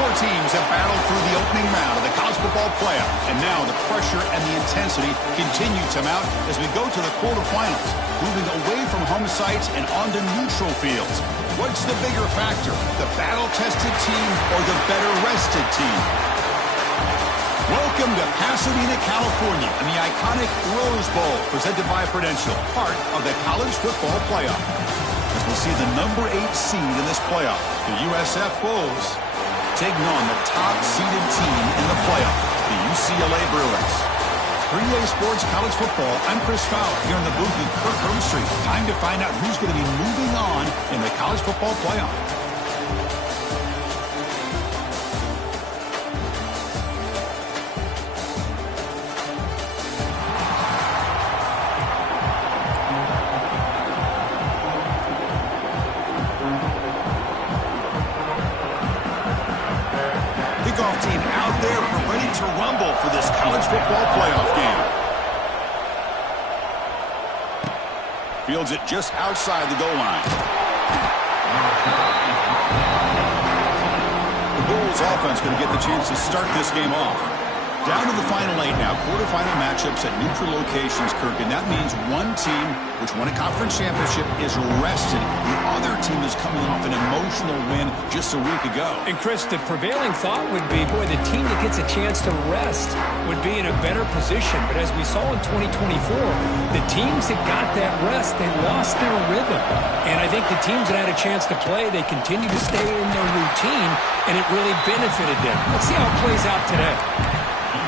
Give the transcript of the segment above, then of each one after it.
Four teams have battled through the opening round of the college football playoff, and now the pressure and the intensity continue to mount as we go to the quarterfinals, moving away from home sites and onto neutral fields. What's the bigger factor, the battle-tested team or the better-rested team? Welcome to Pasadena, California, and the iconic Rose Bowl, presented by Prudential, part of the college football playoff. As we'll see the number 8 seed in this playoff, the USF Bulls, taking on the top-seeded team in the playoff, the UCLA Bruins. 3A Sports College Football, I'm Chris Fowler here in the booth with Kirk Hermstreet. Time to find out who's going to be moving on in the college football playoff. Kickoff team out there ready to rumble for this college football playoff game. Fields it just outside the goal line. The Bulls offense going to get the chance to start this game off. Down to the final 8 now. Quarterfinal matchups at neutral locations, Kirk, and that means one team which won a conference championship is rested. The other team is coming off an emotional win just a week ago. And Chris, the prevailing thought would be, boy, the team that gets a chance to rest would be in a better position. But as we saw in 2024, the teams that got that rest, they lost their rhythm. And I think the teams that had a chance to play, they continue to stay in their routine, and it really benefited them. Let's see how it plays out today.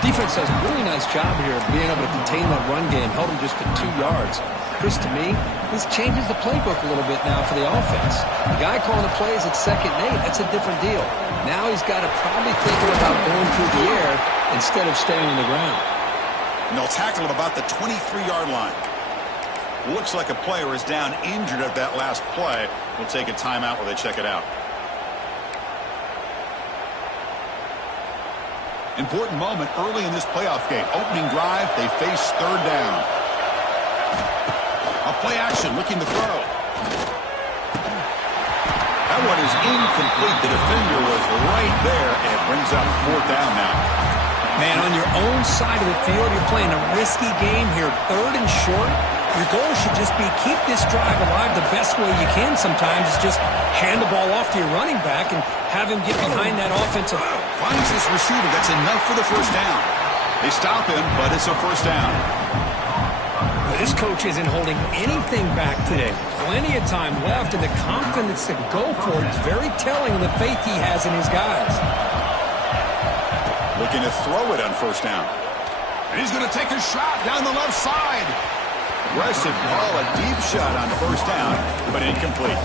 Defense does a really nice job here of being able to contain that run game, held them just to 2 yards. Chris, to me, this changes the playbook a little bit now for the offense. The guy calling the plays at 2nd and 8, that's a different deal. Now he's got to probably think about going through the air instead of staying on the ground. And they'll tackle him about the 23-yard line. Looks like a player is down injured at that last play. We'll take a timeout while they check it out. Important moment early in this playoff game. Opening drive, they face 3rd down. A play action, looking to throw. That one is incomplete. The defender was right there, and it brings up 4th down now. Man, on your own side of the field, you're playing a risky game here. 3rd and short. Your goal should just be keep this drive alive the best way you can sometimes. Is just hand the ball off to your running back and have him get behind that offensive. Finds this receiver. That's enough for the 1st down. They stop him, but it's a 1st down. This coach isn't holding anything back today. Plenty of time left, and the confidence to go for it is very telling of the faith he has in his guys. Looking to throw it on 1st down. And he's going to take a shot down the left side. Aggressive call, a deep shot on 1st down, but incomplete.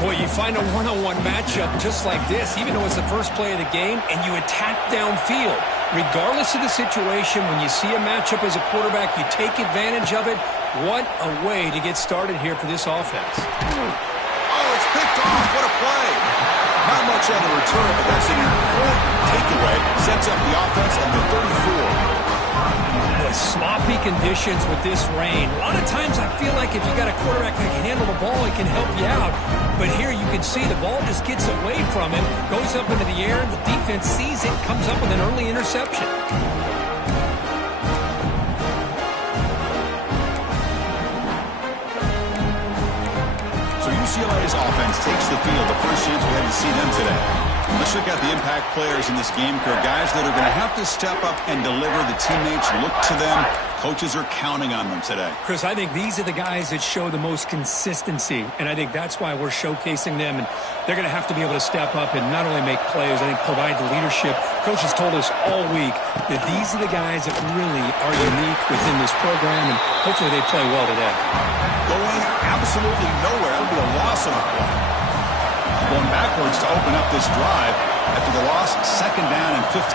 Boy, you find a one-on-one matchup just like this, even though it's the first play of the game, and you attack downfield. Regardless of the situation, when you see a matchup as a quarterback, you take advantage of it. What a way to get started here for this offense. Oh, it's picked off. What a play. Not much on the return, but that's an important takeaway. Sets up the offense at the 34. Sloppy conditions with this rain. A lot of times I feel like if you got a quarterback that can handle the ball, it can help you out. But here you can see the ball just gets away from him, goes up into the air, the defense sees it, comes up with an early interception. So UCLA's offense takes the field. The first chance we had to see them today. Let's look at the impact players in this game, Kirk. Guys that are going to have to step up and deliver. The teammates look to them. Coaches are counting on them today. Chris, I think these are the guys that show the most consistency, and I think that's why we're showcasing them. And they're going to have to be able to step up and not only make plays, I think provide the leadership. Coach has told us all week that these are the guys that really are unique within this program, and hopefully they play well today. Going absolutely nowhere. That would be a loss on a play. Going backwards to open up this drive after the loss, 2nd down and 15.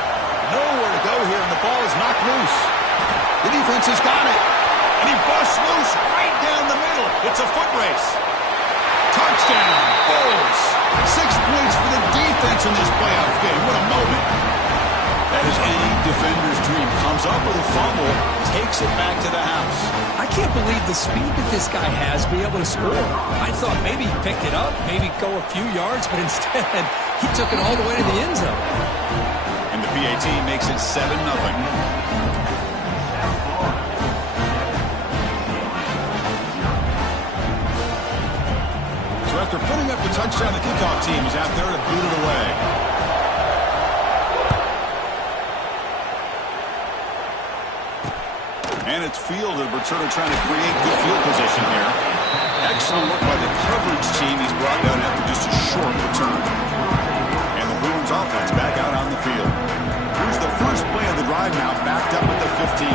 Nowhere to go here, and the ball is knocked loose. The defense has got it, and he busts loose right down the middle. It's a foot race. Touchdown, Bulls. 6 points for the defense in this playoff game. What a moment. That is any defender's dream. Comes up with a fumble. He's takes it back to the house. I can't believe the speed that this guy has to be able to score. I thought maybe he'd pick it up, maybe go a few yards, but instead he took it all the way to the end zone. And the PAT makes it 7-0. So after putting up the touchdown, the kickoff team is out there to boot it away. And it's fielded. Returner trying to create good field position here. Excellent work by the coverage team. He's brought down after just a short return. And the Bruins offense back out on the field. Here's the first play of the drive now, backed up at the 15.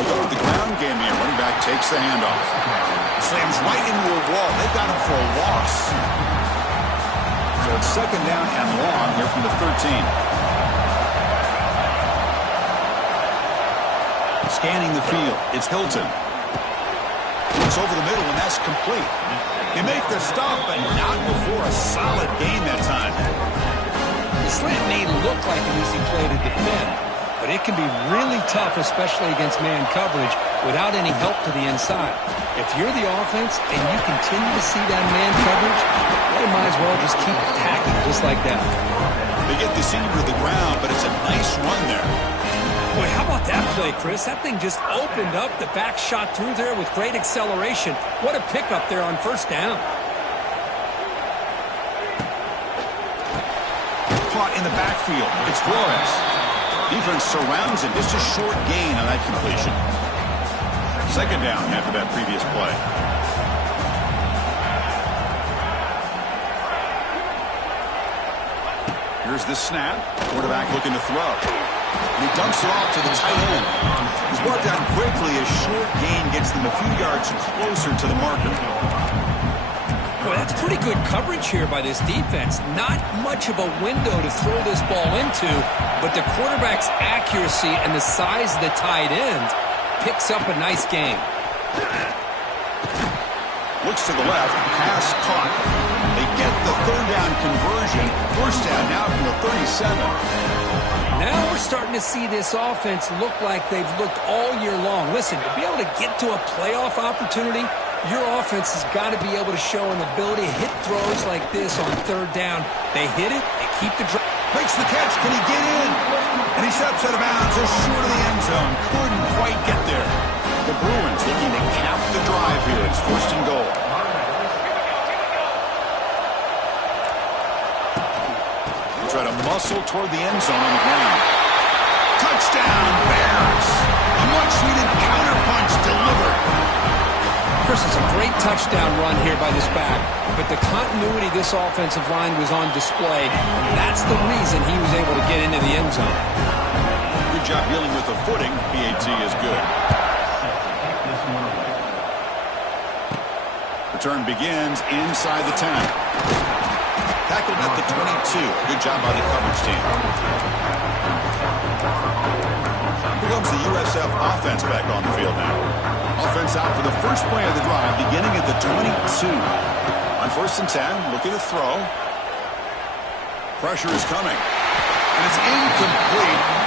We'll go with the ground game here. Running back takes the handoff. Slams right into a wall. They got him for a loss. So it's second down and long here from the 13. Scanning the field, it's Hilton. It's over the middle, and that's complete. They make the stop, but not before a solid gain that time. The slant may look like an easy play to defend, but it can be really tough, especially against man coverage, without any help to the inside. If you're the offense and you continue to see that man coverage, they might as well just keep attacking just like that. They get the senior to the ground, but it's a nice run there. Boy, how about that play, Chris? That thing just opened up. The back shot through there with great acceleration. What a pickup there on first down. Caught in the backfield. It's Flores. Defense surrounds him. Just a short gain on that completion. Second down after that previous play. Here's the snap. Quarterback looking to throw. And he dumps it off to the tight end. He's brought down quickly. A short gain gets them a few yards closer to the marker. Boy, that's pretty good coverage here by this defense. Not much of a window to throw this ball into, but the quarterback's accuracy and the size of the tight end picks up a nice gain. Looks to the left. Pass caught. They get the third down conversion. First down now from the 37. Now we're starting to see this offense look like they've looked all year long. Listen, to be able to get to a playoff opportunity, your offense has got to be able to show an ability to hit throws like this on third down. They hit it, they keep the drive. Makes the catch. Can he get in? And he steps out of bounds just short of the end zone. Couldn't quite get there. The Bruins looking to cap the drive here. It's first and goal. Try to muscle toward the end zone on the ground. Touchdown, Bears! A much-needed counterpunch delivered. Chris, it's a great touchdown run here by this back, but the continuity of this offensive line was on display. That's the reason he was able to get into the end zone. Good job dealing with the footing. PAT is good. Return begins inside the 10. Tackled at the 22. Good job by the coverage team. Here comes the USF offense back on the field now. Offense out for the first play of the drive, beginning at the 22. On first and 10, looking to throw. Pressure is coming. And it's incomplete.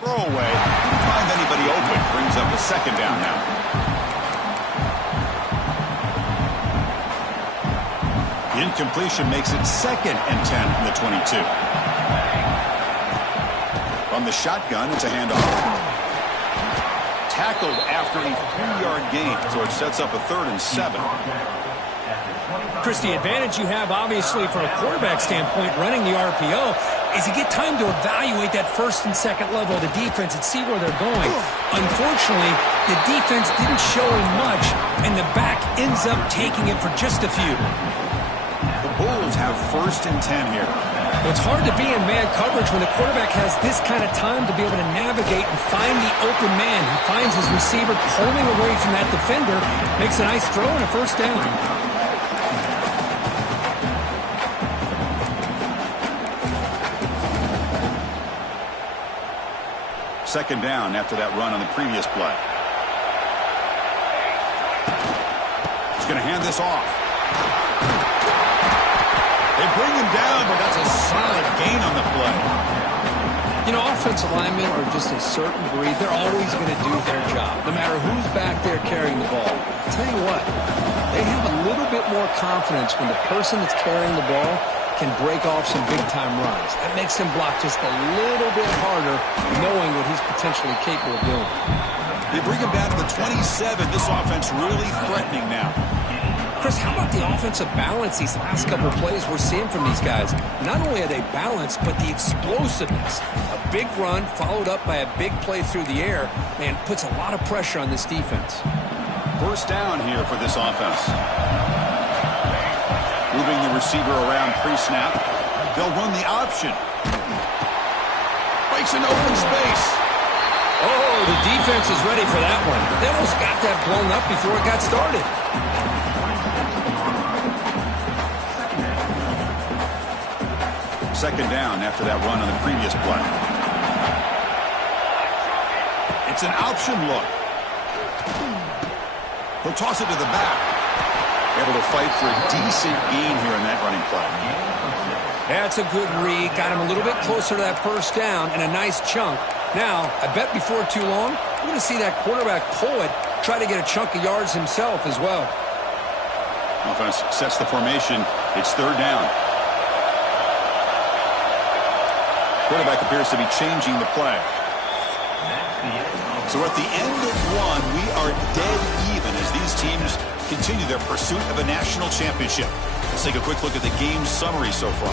Throwaway. Didn't find anybody open. Brings up a second down now. The incompletion makes it second and 10 from the 22. From the shotgun, it's a handoff. Tackled after a 3-yard gain, so it sets up a 3rd and 7. Chris, the advantage you have, obviously, from a quarterback standpoint, running the RPO, is you get time to evaluate that first and second level of the defense and see where they're going. Unfortunately, the defense didn't show him much, and the back ends up taking it for just a few. The Bulls have first and 10 here. Well, it's hard to be in man coverage when the quarterback has this kind of time to be able to navigate and find the open man. He finds his receiver pulling away from that defender, makes a nice throw and a first down. second down after that run on the previous play. He's going to hand this off. They bring him down, but that's a solid gain on the play. You know, offensive linemen are just a certain breed. They're always going to do their job, no matter who's back there carrying the ball. I'll tell you what, they have a little bit more confidence when the person that's carrying the ball can break off some big-time runs. That makes him block just a little bit harder, knowing what he's potentially capable of doing. They bring him down to the 27. This offense really threatening now. Chris, how about the offensive balance these last couple of plays we're seeing from these guys? Not only are they balanced, but the explosiveness. A big run followed up by a big play through the air, man, puts a lot of pressure on this defense. First down here for this offense. Moving the receiver around pre-snap. They'll run the option. Breaks into open space. Oh, the defense is ready for that one. They almost got that blown up before it got started. Second down after that run on the previous play. It's an option look. He'll toss it to the back. Able to fight for a decent gain here in that running play. That's a good read. Got him a little bit closer to that first down and a nice chunk. Now, I bet before too long, we're going to see that quarterback pull it, try to get a chunk of yards himself as well. Offense sets the formation. It's third down. Quarterback appears to be changing the play. So at the end of one, we are dead even as these teams continue their pursuit of a national championship. Let's take a quick look at the game summary so far.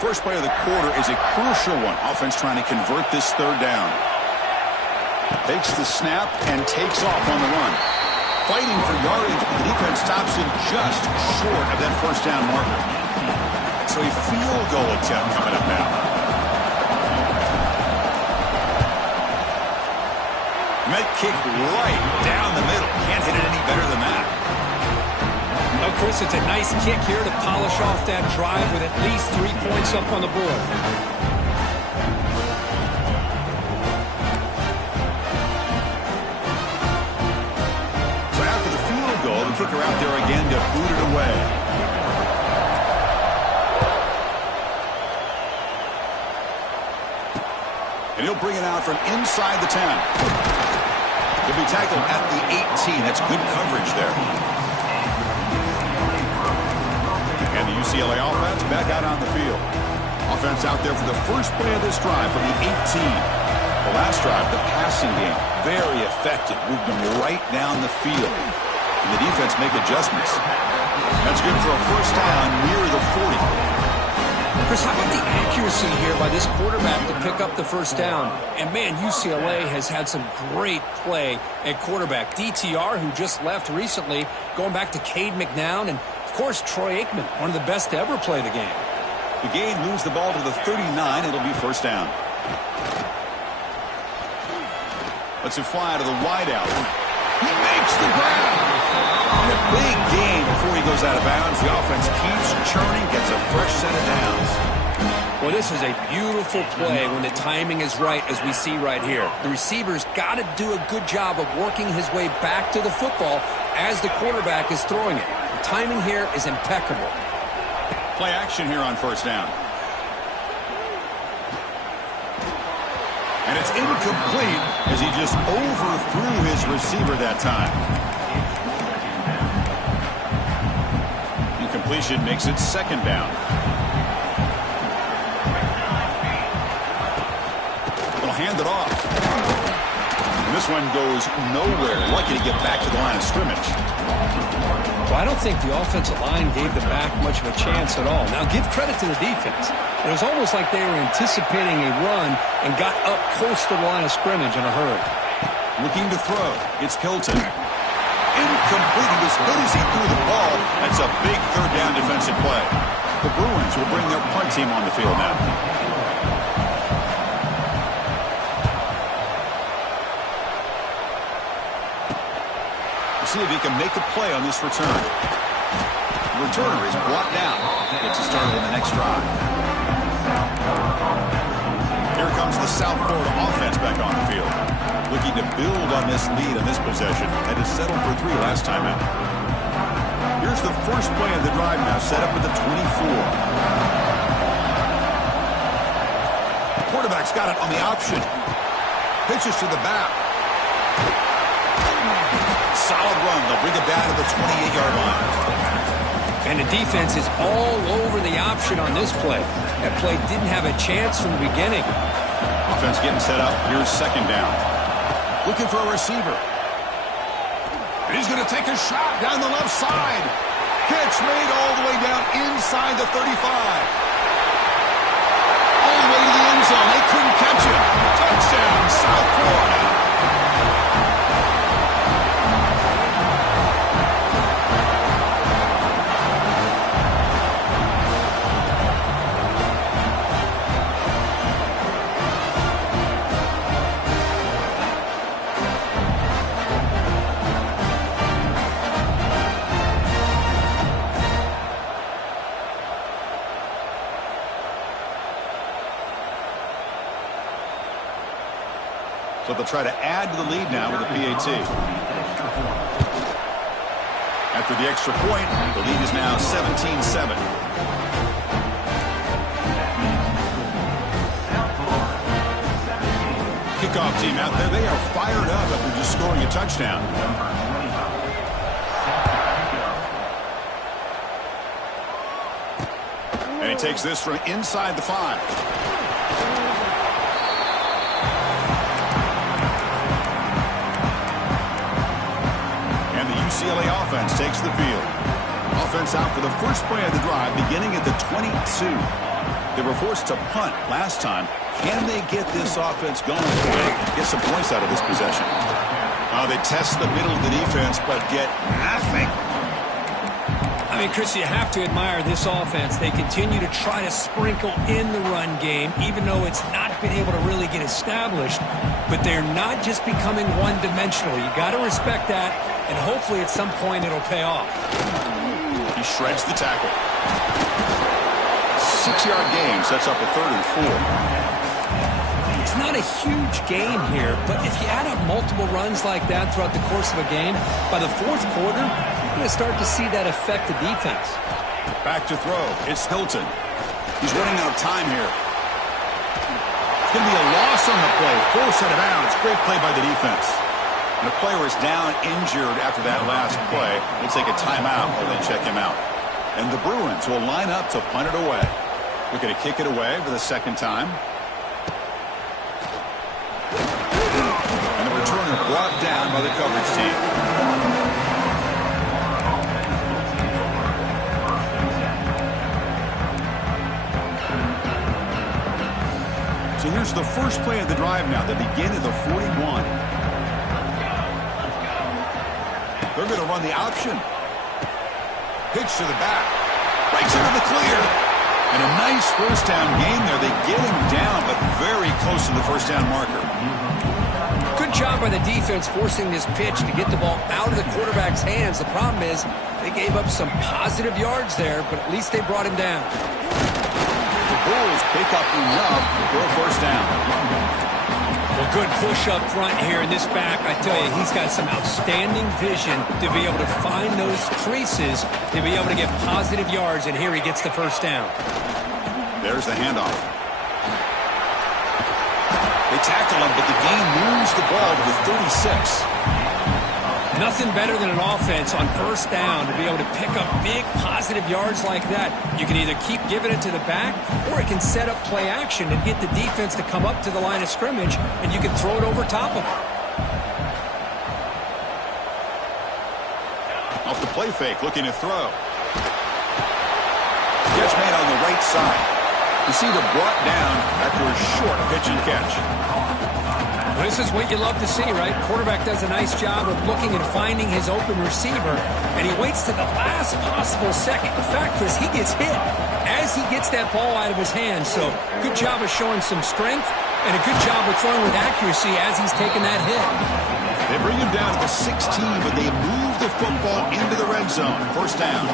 First play of the quarter is a crucial one. Offense trying to convert this third down. Takes the snap and takes off on the run. Fighting for yardage, but the defense stops him just short of that first down marker. So a field goal attempt coming up now. Met kick right down the middle. Can't hit it any better than that. Well, Chris, it's a nice kick here to polish off that drive with at least 3 points up on the board. Kicker out there again to boot it away. And he'll bring it out from inside the 10. He'll be tackled at the 18. That's good coverage there. And the UCLA offense back out on the field. Offense out there for the first play of this drive from the 18. The last drive, the passing game, very effective. Moved them right down the field. And the defense make adjustments. That's good for a first down near the 40. Chris, how about the accuracy here by this quarterback to pick up the first down? And, man, UCLA has had some great play at quarterback. DTR, who just left recently, going back to Cade McNown, and, of course, Troy Aikman, one of the best to ever play the game. The gain moves the ball to the 39. It'll be first down. Lets it fly to the wideout. He makes the grab. And a big gain before he goes out of bounds. The offense keeps churning, gets a fresh set of downs. Well, this is a beautiful play when the timing is right, as we see right here. The receiver's got to do a good job of working his way back to the football as the quarterback is throwing it. The timing here is impeccable. Play action here on first down. And it's incomplete as he just overthrew his receiver that time. Incompletion makes it second down. They'll hand it off. And this one goes nowhere. Lucky to get back to the line of scrimmage. Well, I don't think the offensive line gave the back much of a chance at all. Now, give credit to the defense. It was almost like they were anticipating a run and got up close to the line of scrimmage in a hurry. Looking to throw. It's Hilton. Incomplete. As good as he threw the ball, that's a big third down defensive play. The Bruins will bring their punt team on the field now. See if he can make a play on this return. The returner is brought down. Gets us started on the next drive. Here comes the South Florida offense back on the field. Looking to build on this lead on this possession. Had to settle for 3 last time out. Here's the first play of the drive now, set up at the 24. Quarterback's got it on the option. Pitches to the back. Solid run. They'll bring it back to the 28-yard line. And the defense is all over the option on this play. That play didn't have a chance from the beginning. Offense getting set up. Here's second down. Looking for a receiver. He's going to take a shot down the left side. Catch made all the way down inside the 35. All the way to the end zone. They couldn't catch him. Touchdown, South Florida. So they'll try to add to the lead now with a PAT. After the extra point, the lead is now 17-7. Kickoff team out there. They are fired up after just scoring a touchdown. And he takes this from inside the 5. UCLA offense takes the field. Offense out for the first play of the drive, beginning at the 22. They were forced to punt last time. Can they get this offense going? Get some points out of this possession. They test the middle of the defense, but get nothing. I mean, Chris, you have to admire this offense. They continue to try to sprinkle in the run game, even though it's not been able to really get established. But they're not just becoming one-dimensional. You got to respect that. And hopefully at some point it'll pay off. He shreds the tackle. 6-yard gain sets up a 3rd and 4. It's not a huge gain here, but if you add up multiple runs like that throughout the course of a game, by the 4th quarter, you're going to start to see that affect the defense. Back to throw. It's Hilton. He's running out of time here. It's going to be a loss on the play. Full set of bounds. Great play by the defense. And the player is down injured after that last play. We'll take a timeout while they check him out. And the Bruins will line up to punt it away. We're going to kick it away for the second time. And the returner brought down by the coverage team. So here's the first play of the drive now. They begin at the 41. They're going to run the option. Pitch to the back. Breaks into the clear. And a nice first down game there. They get him down, but very close to the first down marker. Good job by the defense forcing this pitch to get the ball out of the quarterback's hands. The problem is they gave up some positive yards there, but at least they brought him down. The Bulls pick up enough for a first down. Well, good push up front here in this back. I tell you, he's got some outstanding vision to be able to find those creases, to be able to get positive yards, and here he gets the first down. There's the handoff. They tackle him, but the game moves the ball to the 36. Nothing better than an offense on first down to be able to pick up big positive yards like that. You can either keep giving it to the back, or it can set up play action and get the defense to come up to the line of scrimmage, and you can throw it over top of it. Off the play fake, looking to throw. Catch made on the right side. Receiver brought down after a short pitch and catch. Well, this is what you love to see, right? Quarterback does a nice job of looking and finding his open receiver, and he waits to the last possible second. The fact is, he gets hit as he gets that ball out of his hands. So good job of showing some strength, and a good job of throwing with accuracy as he's taking that hit. They bring him down to the 16, but they move the football into the red zone. First down.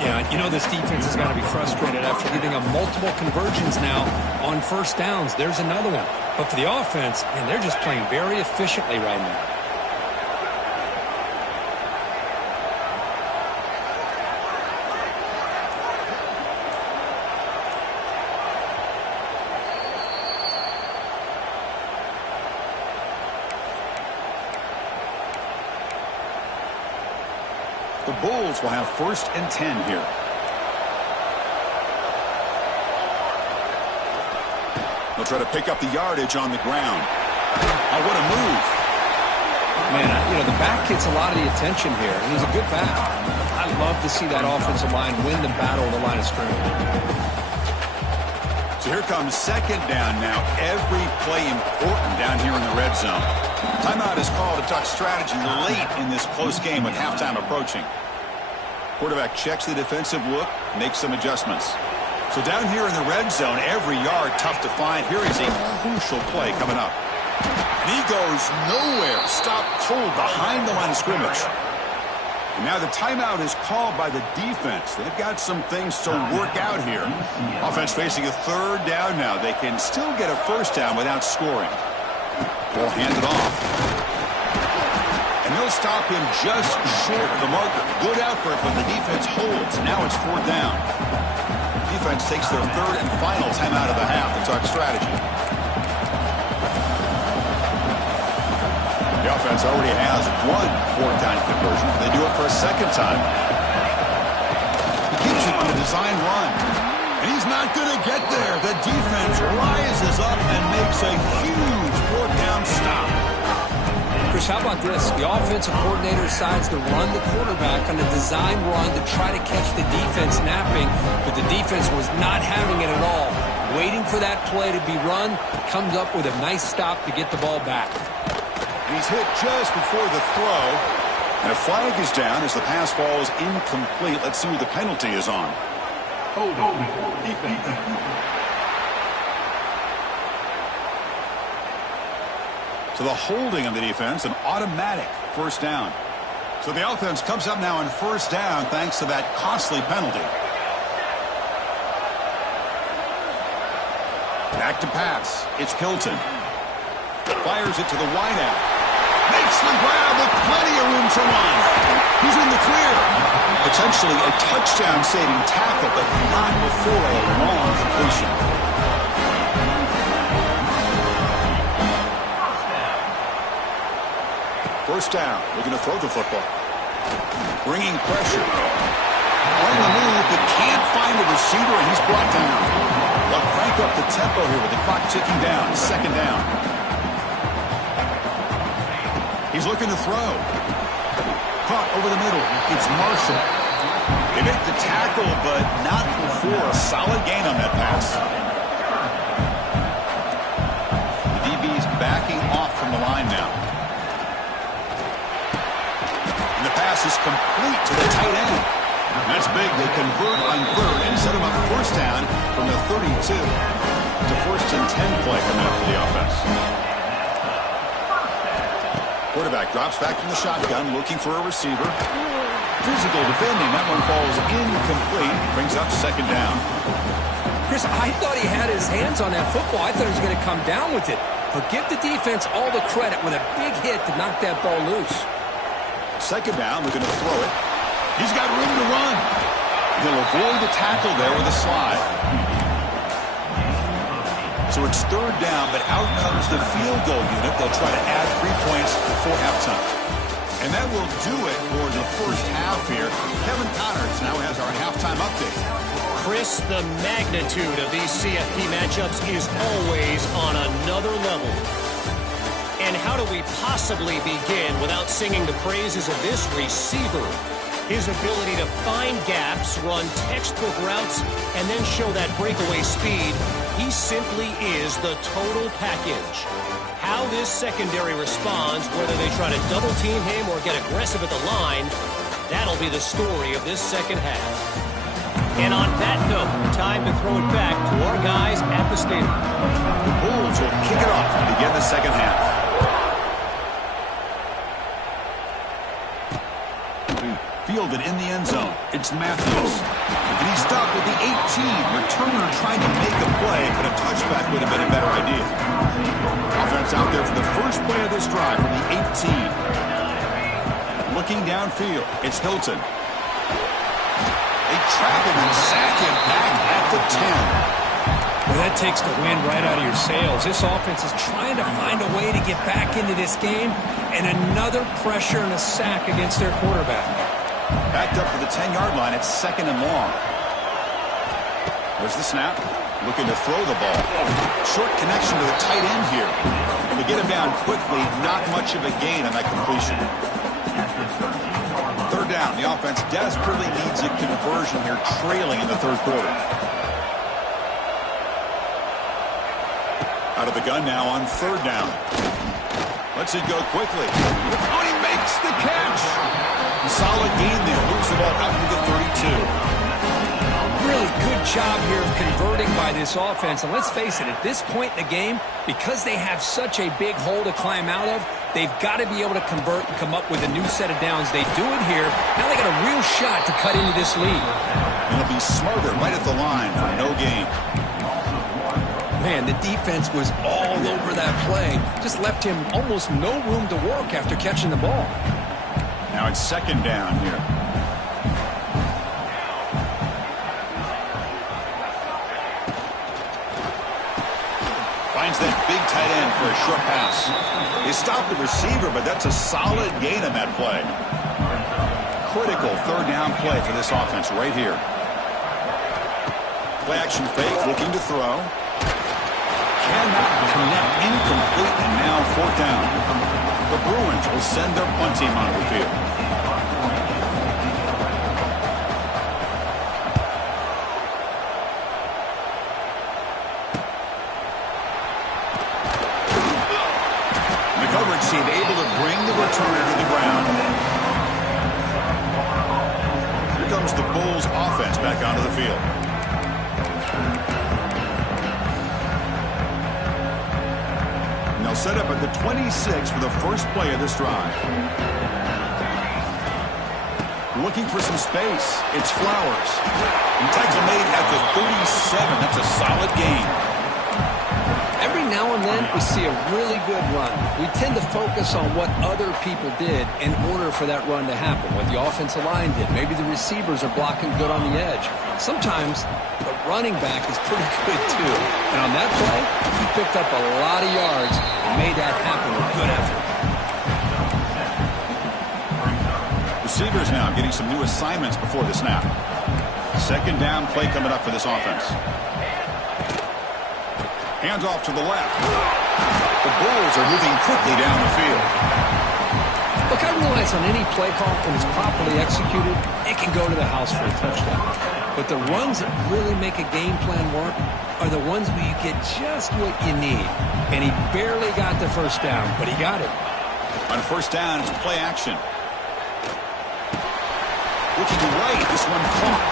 Yeah, you know this defense has got to be frustrated after giving them multiple conversions now on first downs. There's another one. But for the offense, man, they're just playing very efficiently right now. The Bulls will have 1st and 10 here. They'll try to pick up the yardage on the ground. Oh, what a move. Man, you know, the back gets a lot of the attention here. It was a good back. I love to see that offensive line win the battle of the line of scrimmage. So here comes 2nd down now. Every play important down here in the red zone. Timeout is called to talk strategy late in this close game with halftime approaching. Quarterback checks the defensive look, makes some adjustments. So down here in the red zone, every yard tough to find. Here is a crucial play coming up. And he goes nowhere. Stopped cold behind the line of scrimmage. And now the timeout is called by the defense. They've got some things to work out here. Offense facing a 3rd down now. They can still get a 1st down without scoring. Ball handed off. And they'll stop him just short of the marker. Good effort, but the defense holds. Now it's 4th down. Defense takes their 3rd and final timeout of the half to talk strategy. The offense already has 1 4th down conversion. They do it for a 2nd time. He keeps it on a design run. And he's not going to get there. The defense rises up and makes a huge 4th down stop. Chris, how about this? The offensive coordinator decides to run the quarterback on a design run to try to catch the defense napping, but the defense was not having it at all. Waiting for that play to be run, comes up with a nice stop to get the ball back. He's hit just before the throw. And a flag is down as the pass falls incomplete. Let's see who the penalty is on. Defense. So the holding on the defense, an automatic 1st down. So the offense comes up now on 1st down thanks to that costly penalty. Back to pass. It's Hilton. Fires it to the wideout. Makes the grab with plenty of room to run. He's in the clear. Potentially a touchdown-saving tackle, but not before a long completion. First down. Looking to throw the football. Bringing pressure. On the move, but can't find a receiver, and he's brought down. They'll crank up the tempo here with the clock ticking down. 2nd down. He's looking to throw. Caught over the middle. It's Marshall. They make the tackle, but not before a solid gain on that pass. The DB's backing off from the line now. And the pass is complete to the tight end. That's big. They convert on 3rd and set him up 1st down from the 32. It's a 1st and 10 play coming up for the offense. Quarterback drops back from the shotgun, looking for a receiver. Physical defending. That one falls incomplete. Brings up 2nd down. Chris, I thought he had his hands on that football. I thought he was going to come down with it. But give the defense all the credit with a big hit to knock that ball loose. 2nd down. We're going to throw it. He's got room to run. He'll avoid the tackle there with a slide. So it's 3rd down, but out comes the field goal unit. They'll try to add 3 points before halftime. And that will do it for the first half here. Kevin Connors now has our halftime update. Chris, the magnitude of these CFP matchups is always on another level. And how do we possibly begin without singing the praises of this receiver? His ability to find gaps, run textbook routes, and then show that breakaway speed. He simply is the total package. How this secondary responds, whether they try to double team him or get aggressive at the line, that'll be the story of this 2nd half. And on that note, time to throw it back to our guys at the stadium. The Bulls will kick it off to begin the 2nd half. Fielded in the end zone. It's Matthews. And he stopped with the 18. Returner trying to make a play, but a touchback would have been a better idea. Offense out there for the first play of this drive from the 18. Looking downfield, it's Hilton. They trap him and sack him back at the 10. Well, that takes the wind right out of your sails. This offense is trying to find a way to get back into this game, and another pressure and a sack against their quarterback. Backed up to the 10-yard line. It's 2nd and long. There's the snap. Looking to throw the ball. Short connection to the tight end here. To get him down quickly, not much of a gain on that completion. 3rd down. The offense desperately needs a conversion here, trailing in the 3rd quarter. Out of the gun now on 3rd down. Lets it go quickly. Oh, he makes the catch. Solid gain there. Moves the ball out to the 32. Really good job here of converting by this offense. And let's face it, at this point in the game, because they have such a big hole to climb out of, they've got to be able to convert and come up with a new set of downs. They do it here. Now they got a real shot to cut into this lead. It'll be smarter right at the line for no gain. Man, the defense was all over that play. Just left him almost no room to work after catching the ball. Now it's 2nd down here. Finds that big tight end for a short pass. They stopped the receiver, but that's a solid gain on that play. Critical 3rd down play for this offense right here. Play action fake, looking to throw. Cannot connect, incomplete, and now 4th down. The Bruins will send their punt team onto the field. The coverage team able to bring the returner to the ground. Here comes the Bulls offense back onto the field. Set up at the 26 for the first play of this drive. Looking for some space. It's Flowers. And tackle made at the 37. That's a solid gain. Every now and then we see a really good run. We tend to focus on what other people did in order for that run to happen. What the offensive line did. Maybe the receivers are blocking good on the edge. Sometimes the running back is pretty good too. And on that play, he picked up a lot of yards and made that happen with good effort. Receivers now getting some new assignments before the snap. 2nd down play coming up for this offense. Hands off to the left. The Bulls are moving quickly down the field. Look, I realize on any play call, when it's properly executed, it can go to the house for a touchdown. But the runs that really make a game plan work are the ones where you get just what you need. And he barely got the 1st down, but he got it. On 1st down, it's play action. Looking right, this one caught.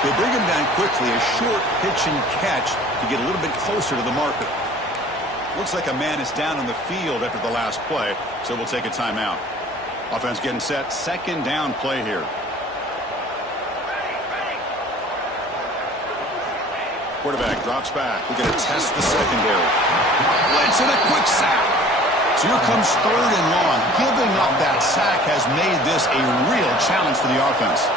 They bring him down quickly, a short pitch and catch to get a little bit closer to the marker. Looks like a man is down on the field after the last play, so we'll take a timeout. Offense getting set, 2nd down play here. Quarterback drops back. We're going to test the secondary. Blitz and a quick sack. So here comes 3rd and long. Giving up that sack has made this a real challenge for the offense.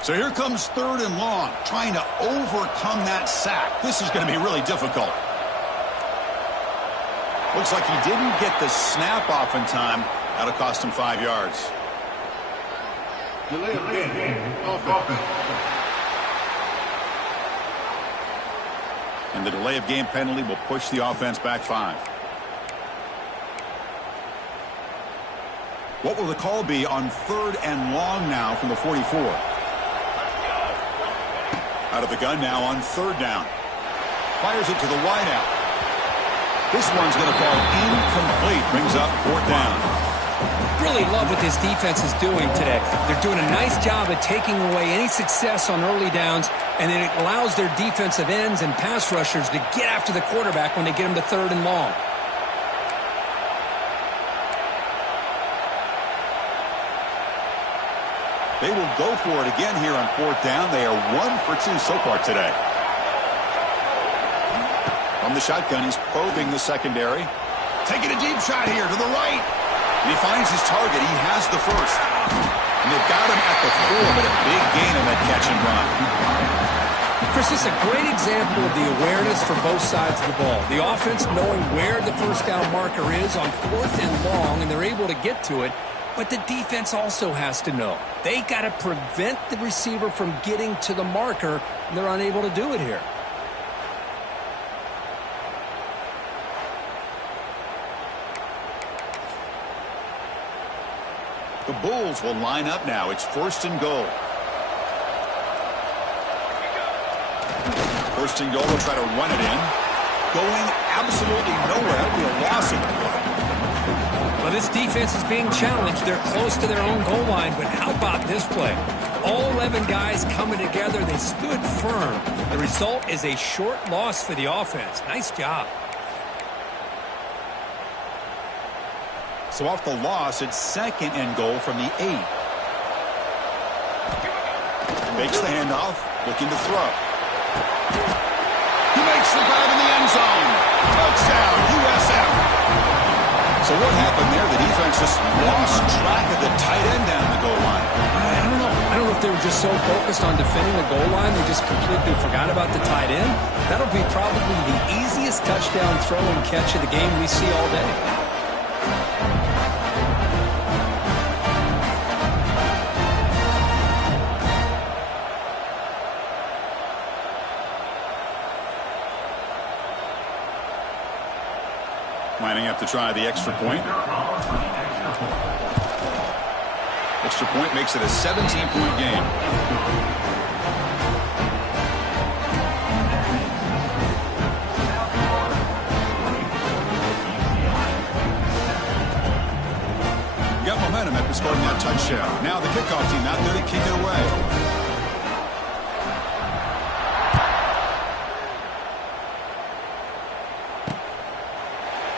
So here comes 3rd and long, trying to overcome that sack. This is going to be really difficult. Looks like he didn't get the snap off in time. That'll cost him 5 yards. Delay of game, offense. And the delay of game penalty will push the offense back 5. What will the call be on 3rd and long now from the 44? Out of the gun now on 3rd down. Fires it to the wideout. This one's going to fall incomplete. Brings up 4th down. Really love what this defense is doing today. They're doing a nice job of taking away any success on early downs, and then it allows their defensive ends and pass rushers to get after the quarterback when they get him to 3rd and long. They will go for it again here on 4th down. They are 1 for 2 so far today. From the shotgun, he's probing the secondary. Taking a deep shot here to the right. And he finds his target. He has the first. And they've got him at the 4, but a big gain on that catch and run. Chris, this is a great example of the awareness for both sides of the ball. The offense knowing where the 1st down marker is on 4th and long, and they're able to get to it. But the defense also has to know. They got to prevent the receiver from getting to the marker, and they're unable to do it here. The Bulls will line up now. It's 1st and goal. 1st and goal. They'll try to run it in. Going absolutely nowhere. It'll be a loss of the play. Well, this defense is being challenged. They're close to their own goal line, but how about this play? All 11 guys coming together. They stood firm. The result is a short loss for the offense. Nice job. So off the loss, it's 2nd and goal from the 8. Makes the handoff, looking to throw. He makes the grab in the end zone. Touchdown, USF. So what happened there? The defense just lost track of the tight end down the goal line. I don't know. I don't know if they were just so focused on defending the goal line, they just completely forgot about the tight end. That'll be probably the easiest touchdown throw and catch of the game we see all day. Lining up to try the extra point. Extra point makes it a 17-point game. Got momentum after scoring that touchdown. Now the kickoff team out there to kick it away.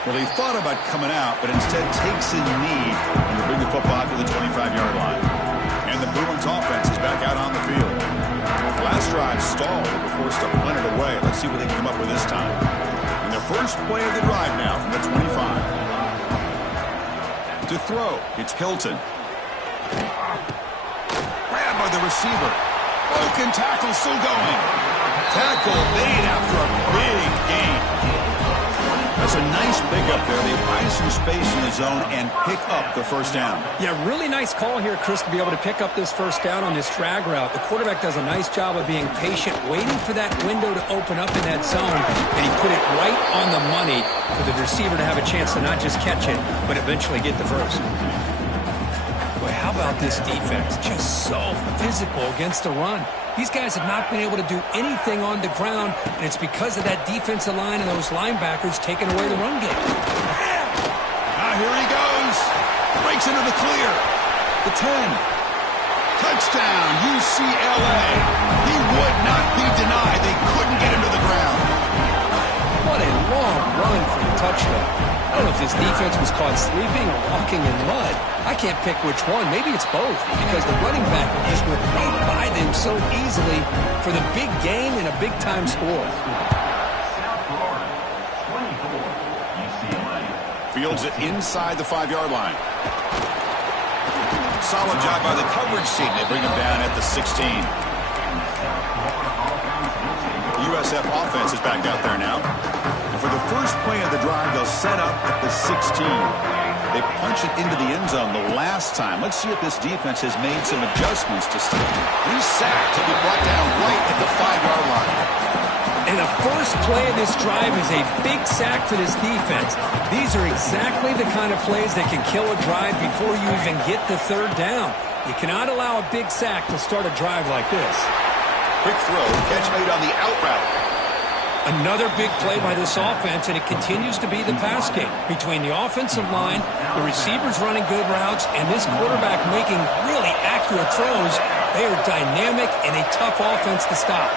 Well, he thought about coming out, but instead takes a knee and will bring the football out to the 25-yard line. And the Bruins offense is back out on the field. The last drive stalled and were forced to punt it away. Let's see what they can come up with this time. And their first play of the drive now from the 25. To throw, it's Hilton. Grabbed by the receiver. Broken tackle still going. Tackle made after a big gain. That's a nice pickup there. They find some space in the zone and pick up the 1st down. Yeah, really nice call here, Chris, to be able to pick up this 1st down on this drag route. The quarterback does a nice job of being patient, waiting for that window to open up in that zone, and he put it right on the money for the receiver to have a chance to not just catch it, but eventually get the first. Boy, how about this defense? Just so physical against the run. These guys have not been able to do anything on the ground, and it's because of that defensive line and those linebackers taking away the run game. Now here he goes. Breaks into the clear. The 10. Touchdown, UCLA. He would not be denied. They couldn't get him to the ground. What a long run for the touchdown. I don't know if this defense was caught sleeping or walking in mud. I can't pick which one. Maybe it's both, because the running back just went right by them so easily for the big gain and a big-time score. Fields it inside the 5-yard line. Solid job by the coverage team. They bring him down at the 16. The USF offense is back out there now. For the first play of the drive, they'll set up at the 16. They punch it into the end zone the last time. Let's see if this defense has made some adjustments to stay. He's sacked. He'll be brought down right at the 5-yard line. And the first play of this drive is a big sack for this defense. These are exactly the kind of plays that can kill a drive before you even get the 3rd down. You cannot allow a big sack to start a drive like this. Quick throw, catch made on the out route. Another big play by this offense, and it continues to be the pass game. Between the offensive line, the receivers running good routes, and this quarterback making really accurate throws, they are dynamic and a tough offense to stop.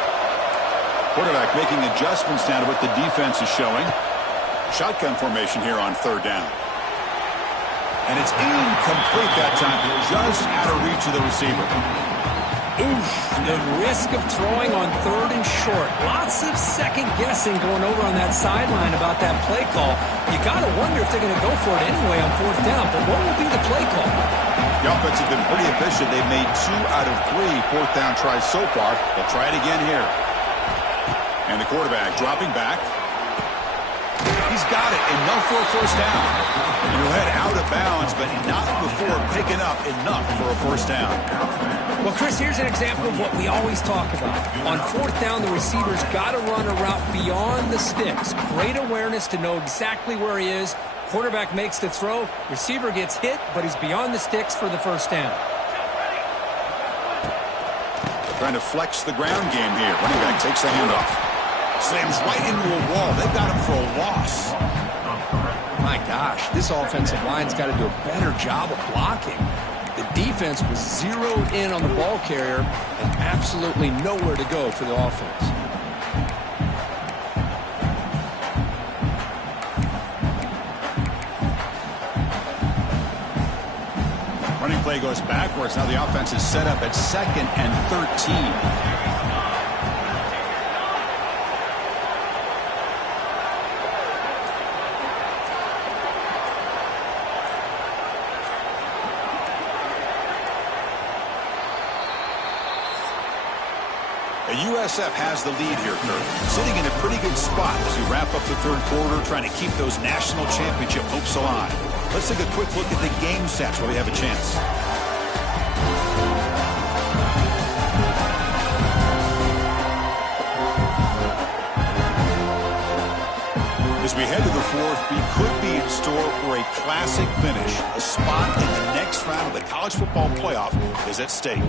Quarterback making adjustments now to what the defense is showing. Shotgun formation here on third down. And it's incomplete that time, just out of reach of the receiver. Oof, the risk of throwing on third and short. Lots of second guessing going over on that sideline about that play call. You got to wonder if they're going to go for it anyway on fourth down, but what will be the play call? The offense has been pretty efficient. They've made 2 out of 3 fourth down tries so far. They'll try it again here. And the quarterback dropping back. He's got it. Enough for a first down. And he'll head out of bounds, but not before picking up enough for a first down. Well, Chris, here's an example of what we always talk about. On fourth down, the receiver's got to run a route beyond the sticks. Great awareness to know exactly where he is. Quarterback makes the throw. Receiver gets hit, but he's beyond the sticks for the first down. Trying to flex the ground game here. Running back takes the handoff. Slams right into a wall. They've got him for a loss. My gosh, this offensive line's got to do a better job of blocking. The defense was zeroed in on the ball carrier and absolutely nowhere to go for the offense. Running play goes backwards. Now the offense is set up at 2nd and 13. USF has the lead here, Kurt. Sitting in a pretty good spot as we wrap up the third quarter, trying to keep those national championship hopes alive. Let's take a quick look at the game stats while we have a chance. As we head to the fourth, we could be in store for a classic finish. A spot in the next round of the college football playoff is at stake.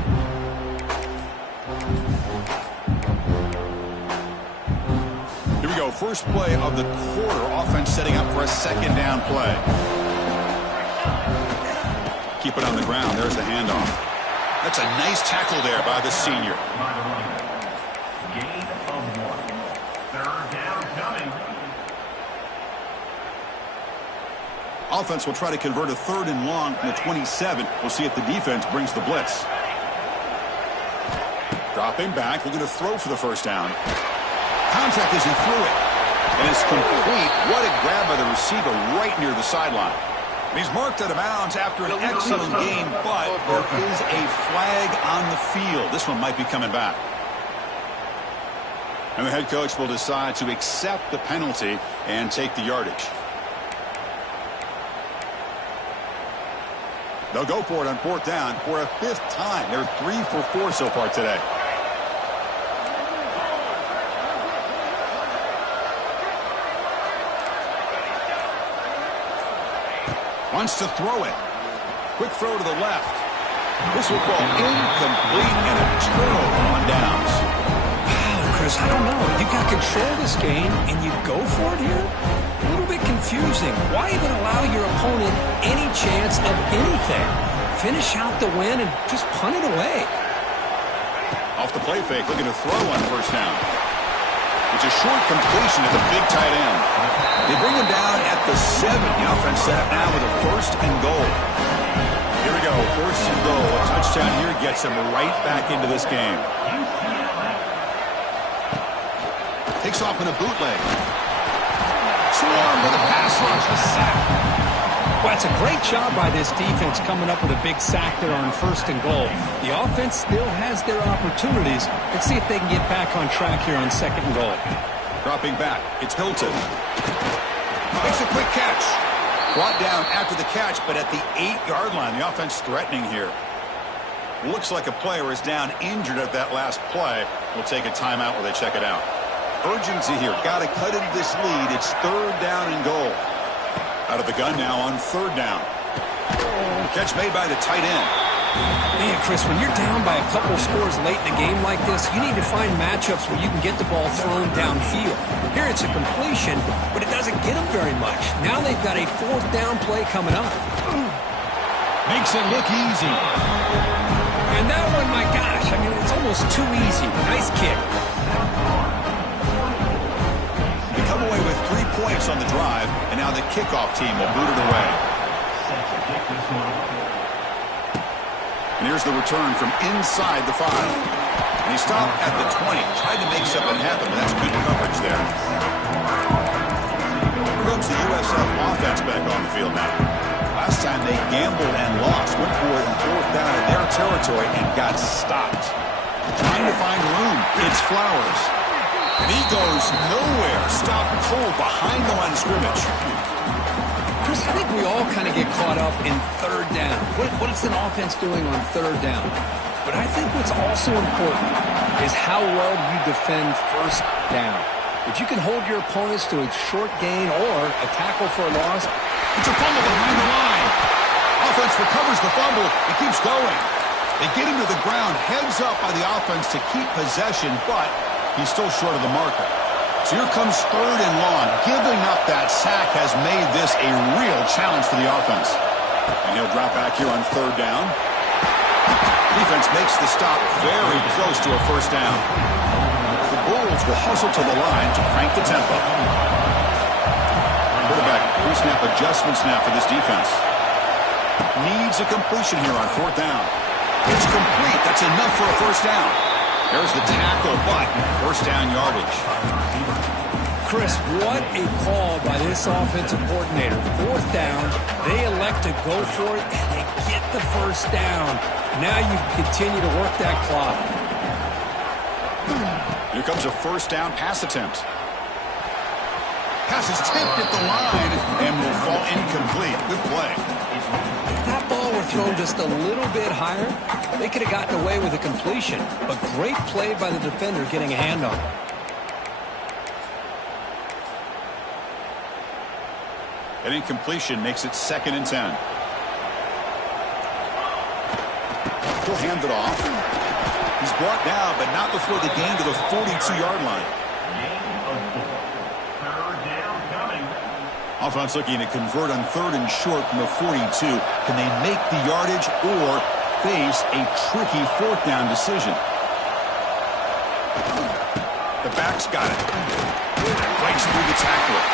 First play of the quarter. Offense setting up for a second down play. Keep it on the ground. There's the handoff. That's a nice tackle there by the senior. Gain of 1. Third down coming. Offense will try to convert a 3rd and long from the 27. We'll see if the defense brings the blitz. Dropping back, looking to throw for the first down. Contact as he threw it. And it's complete. What a grab by the receiver right near the sideline. And he's marked out of bounds after an excellent game, but there is a flag on the field. This one might be coming back. And the head coach will decide to accept the penalty and take the yardage. They'll go for it on fourth down for a 5th time. They're 3 for 4 so far today. Wants to throw it. Quick throw to the left. This will fall incomplete and a turnover on downs. Wow, Chris, I don't know. You got control of this game and you go for it here? A little bit confusing. Why even allow your opponent any chance of anything? Finish out the win and just punt it away. Off the play fake, looking to throw on first down. It's a short completion to the big tight end. They bring him down at the 7. The offense set up now with a 1st and goal. Here we go, 1st and goal. A touchdown here gets him right back into this game. Takes off in a bootleg. Swarm with a pass rush, a sack. Well, it's a great job by this defense coming up with a big sack there on 1st and goal. The offense still has their opportunities. Let's see if they can get back on track here on 2nd and goal. Dropping back, it's Hilton. Makes a quick catch. Brought down after the catch, but at the 8-yard line. The offense threatening here. Looks like a player is down injured at that last play. We'll take a timeout while they check it out. Urgency here. Got to cut into this lead. It's 3rd down and goal. Out of the gun now on 3rd down. Catch made by the tight end. Man, Chris, when you're down by a couple scores late in a game like this, you need to find matchups where you can get the ball thrown downfield. Here it's a completion, but it doesn't get them very much. Now they've got a fourth down play coming up. Makes it look easy. And that one, my gosh, I mean, it's almost too easy. Nice kick. They come away with 3 points on the drive, and now the kickoff team will boot it away. And here's the return from inside the 5. And he stopped at the 20. Tried to make something happen, but that's good coverage there. Here comes the USF offense back on the field now. Last time they gambled and lost. Went for it in fourth down in their territory and got stopped. Trying to find room. It's Flowers. And he goes nowhere. Stopped cold behind the line of scrimmage. Chris, I think we all kind of get caught up in third down. What is an offense doing on third down? But I think what's also important is how well you defend first down. If you can hold your opponents to a short gain or a tackle for a loss. It's a fumble behind the line. Offense recovers the fumble. It keeps going. They get him to the ground. Heads up by the offense to keep possession, but he's still short of the marker. So here comes third and long. Giving up that sack has made this a real challenge for the offense. And he'll drop back here on third down. Defense makes the stop very close to a first down. The Bulls will hustle to the line to crank the tempo. Quarterback pre-snap adjustment snap for this defense. Needs a completion here on fourth down. It's complete. That's enough for a first down. There's the tackle, but first down yardage. Chris, what a call by this offensive coordinator. Fourth down, they elect to go for it, and they get the first down. Now you can continue to work that clock. Here comes a first down pass attempt. Pass is tipped at the line and will fall incomplete. Good play. If that ball were thrown just a little bit higher, they could have gotten away with a completion. But great play by the defender getting a hand on it. An incompletion makes it 2nd and 10. He'll hand it off. He's brought down, but not before the gain to the 42-yard line. Third down coming. Offense looking to convert on third and short from the 42. Can they make the yardage or face a tricky fourth down decision? The back's got it. Breaks through the tackler.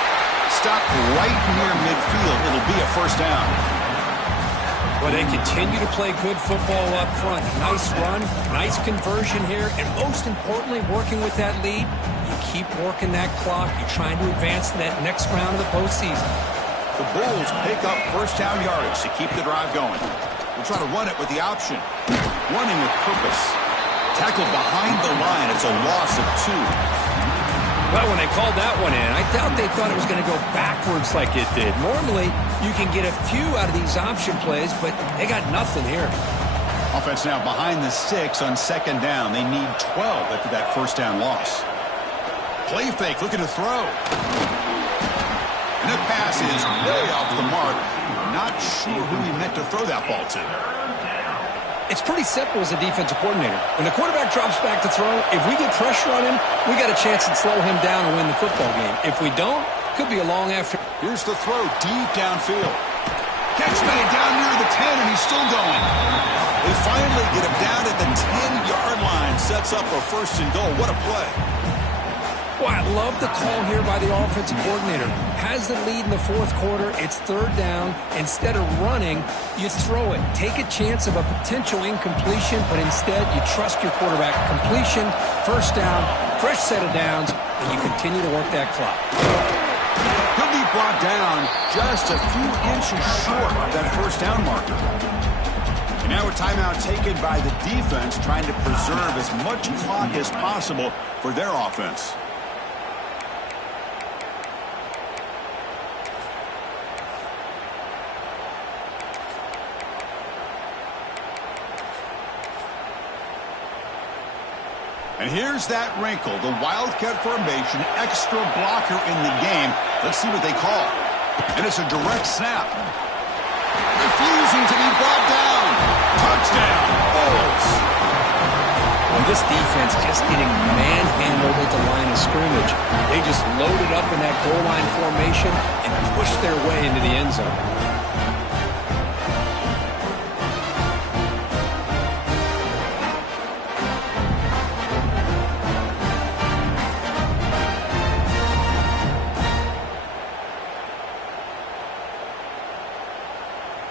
Stopped right near midfield. It'll be a first down. Well, they continue to play good football up front. Nice run, nice conversion here, and most importantly, working with that lead, you keep working that clock. You're trying to advance to that next round of the postseason. The Bulls pick up first down yardage to keep the drive going. We'll try to run it with the option. Running with purpose. Tackled behind the line. It's a loss of 2. Well, when they called that one in, I doubt they thought it was going to go backwards like it did. Normally, you can get a few out of these option plays, but they got nothing here. Offense now behind the 6 on second down. They need 12 after that first down loss. Play fake, looking to throw. And the pass is way off the mark. Not sure who he meant to throw that ball to. It's pretty simple as a defensive coordinator. When the quarterback drops back to throw, if we get pressure on him, we got a chance to slow him down and win the football game. If we don't, could be a long after. Here's the throw deep downfield. Catch made down near the 10, and he's still going. They finally get him down at the 10-yard line. Sets up a first and goal. What a play. Well, I love the call here by the offensive coordinator. Has the lead in the fourth quarter. It's third down. Instead of running, you throw it. Take a chance of a potential incompletion, but instead you trust your quarterback. Completion, first down, fresh set of downs, and you continue to work that clock. He'll be brought down just a few inches short of that first down marker. And now a timeout taken by the defense, trying to preserve as much clock as possible for their offense. And here's that wrinkle, the Wildcat formation, extra blocker in the game. Let's see what they call. And it's a direct snap. Refusing to be brought down. Touchdown, Bulls. Well, this defense just getting manhandled at the line of scrimmage. They just loaded up in that goal line formation and pushed their way into the end zone.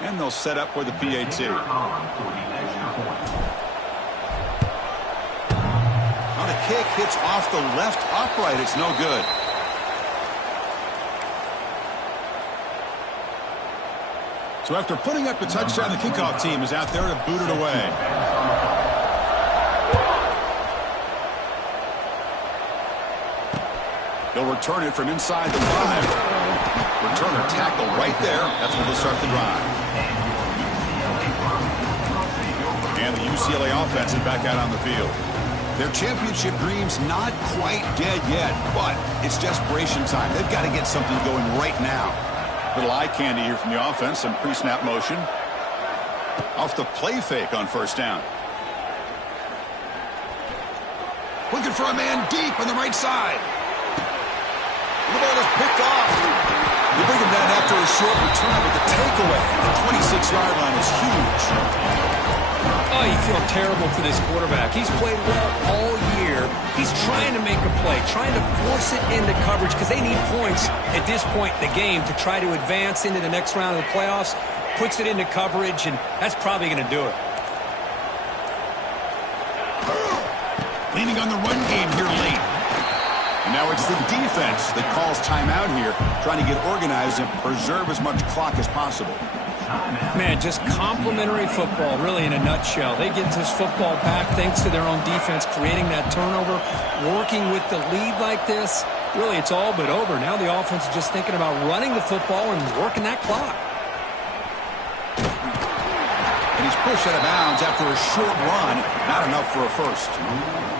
And they'll set up for the PAT. On a kick, hits off the left upright. It's no good. So after putting up the touchdown, the kickoff team is out there to boot it away. They'll return it from inside the 5. Returner tackle right there. That's where they'll start the drive. And the UCLA offense is back out on the field. Their championship dream's not quite dead yet, but it's desperation time. They've got to get something going right now. Little eye candy here from the offense. Some pre-snap motion. Off the play fake on first down. Looking for a man deep on the right side. The ball is picked off. You bring him down after a short return, but the takeaway at the 26-yard line is huge. Oh, you feel terrible for this quarterback. He's played well all year. He's trying to make a play, trying to force it into coverage because they need points at this point in the game to try to advance into the next round of the playoffs. Puts it into coverage, and that's probably going to do it. Leaning on the run game here late. And now it's the defense that calls timeout here, trying to get organized and preserve as much clock as possible. Man, just complimentary football, really, in a nutshell. They get this football back thanks to their own defense, creating that turnover, working with the lead like this. Really, it's all but over. Now the offense is just thinking about running the football and working that clock. And he's pushed out of bounds after a short run. Not enough for a first.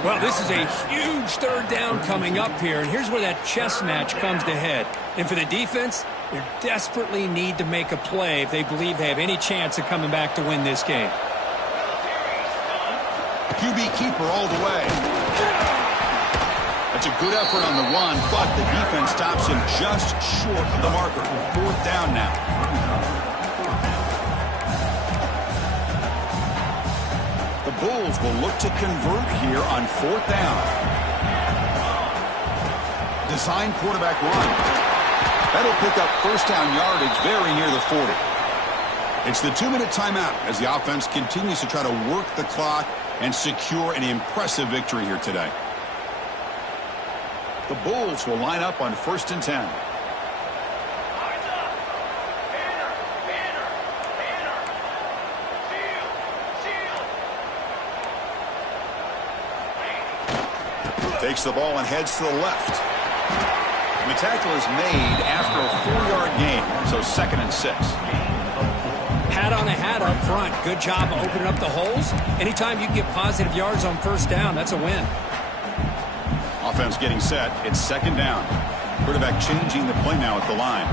Well, this is a huge third down coming up here, and here's where that chess match comes to head. And for the defense, they desperately need to make a play if they believe they have any chance of coming back to win this game. QB keeper all the way. That's a good effort on the run, but the defense stops him just short of the marker. Fourth down now. The Bulls will look to convert here on fourth down. Design quarterback run. That'll pick up first down yardage very near the 40. It's the 2-minute timeout as the offense continues to try to work the clock and secure an impressive victory here today. The Bulls will line up on 1st and 10. Takes the ball and heads to the left. And the tackle is made after a 4-yard gain, so 2nd and 6. Hat on a hat up front. Good job opening up the holes. Anytime you can get positive yards on first down, that's a win. Offense getting set. It's 2nd down. Quarterback changing the play now at the line.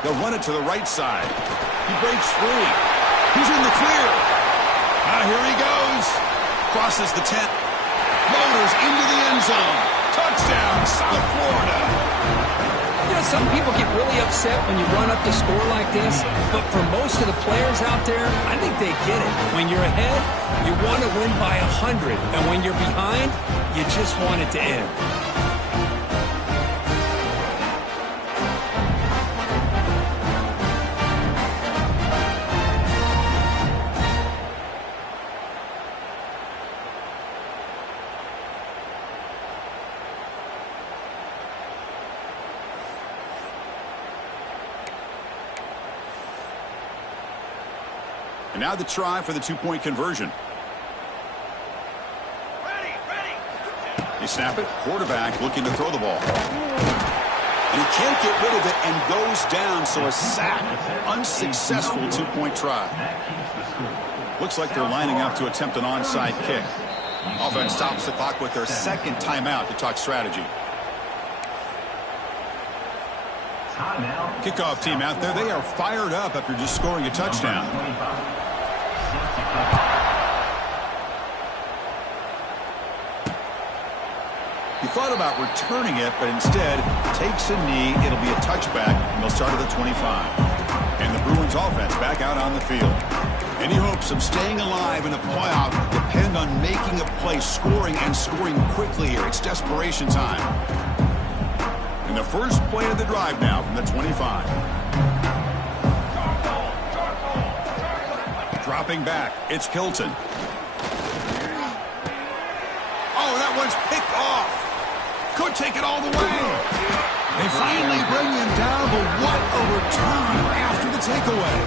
They'll run it to the right side. He breaks free. He's in the clear. Here he goes. Crosses the 10. Motors into the end zone. Touchdown, South Florida. You know, some people get really upset when you run up the score like this, but for most of the players out there, I think they get it. When you're ahead, you want to win by 100, and when you're behind, you just want it to end. And now the try for the 2-point conversion. They snap it. Quarterback looking to throw the ball. And he can't get rid of it and goes down, so a sack. Unsuccessful 2-point try. Looks like they're lining up to attempt an onside kick. Offense stops the clock with their 2nd timeout to talk strategy. Kickoff team out there, they are fired up after just scoring a touchdown. He thought about returning it, but instead takes a knee. It'll be a touchback, and they'll start at the 25. And the Bruins offense back out on the field. Any hopes of staying alive in the playoff depend on making a play, scoring, and scoring quickly here. It's desperation time. And the first play of the drive now from the 25. Dropping back, it's Hilton. Oh, that one's picked off. Could take it all the way. They finally bring him down, but what a return after the takeaway.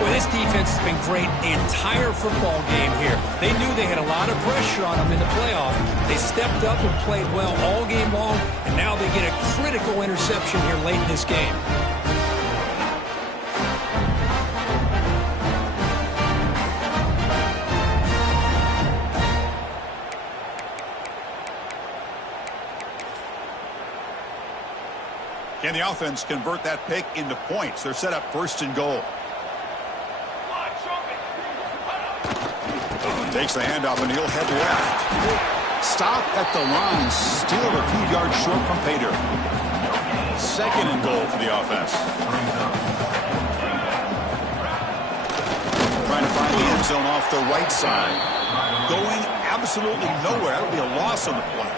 Boy, this defense has been great the entire football game here. They knew they had a lot of pressure on them in the playoff. They stepped up and played well all game long, and now they get a critical interception here late in this game. Can the offense convert that pick into points? They're set up first and goal. Takes the handoff and he'll head left. Stop at the line. Still a few yards short from Pater. Second and goal for the offense. Trying to find the end zone off the right side. Going absolutely nowhere. That'll be a loss on the play.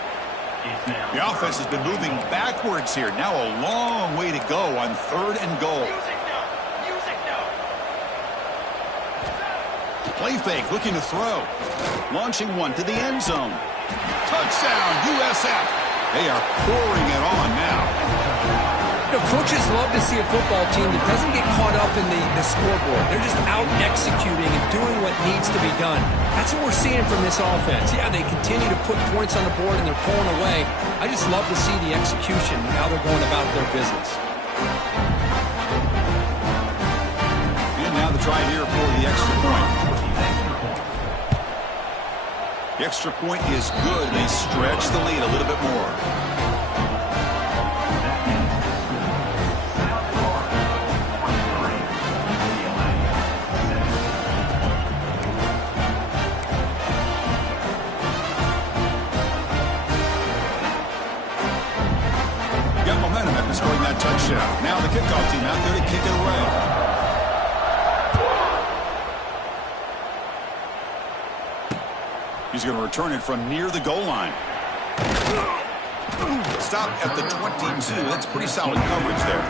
The offense has been moving backwards here. Now a long way to go on third and goal. Play fake, looking to throw. Launching one to the end zone. Touchdown, USF. They are pouring it on now. You know, coaches love to see a football team that doesn't get caught up in the scoreboard. They're just out executing and doing what needs to be done. That's what we're seeing from this offense. Yeah, they continue to put points on the board and they're pulling away. I just love to see the execution and how they're going about their business. And now the try here for the extra point. The extra point is good. They stretch the lead a little bit more. Got momentum after scoring that touchdown. Now the kickoff team out there to kick it away. He's going to return it from near the goal line. Stop at the 22. That's pretty solid coverage there.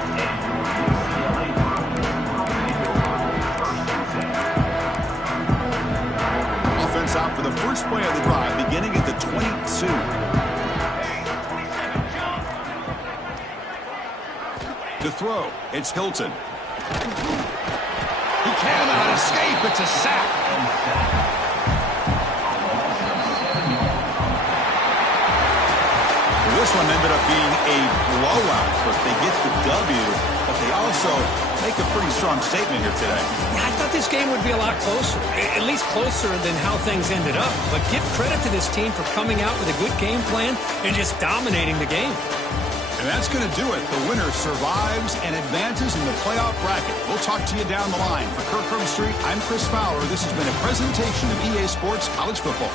Offense out for the first play of the drive, beginning at the 22. To throw, it's Hilton. He cannot escape. It's a sack. This one ended up being a blowout, but they get the W, but they also make a pretty strong statement here today. Yeah, I thought this game would be a lot closer, at least closer than how things ended up. But give credit to this team for coming out with a good game plan and just dominating the game. And that's going to do it. The winner survives and advances in the playoff bracket. We'll talk to you down the line. For Kirk Street, I'm Chris Fowler. This has been a presentation of EA Sports College Football.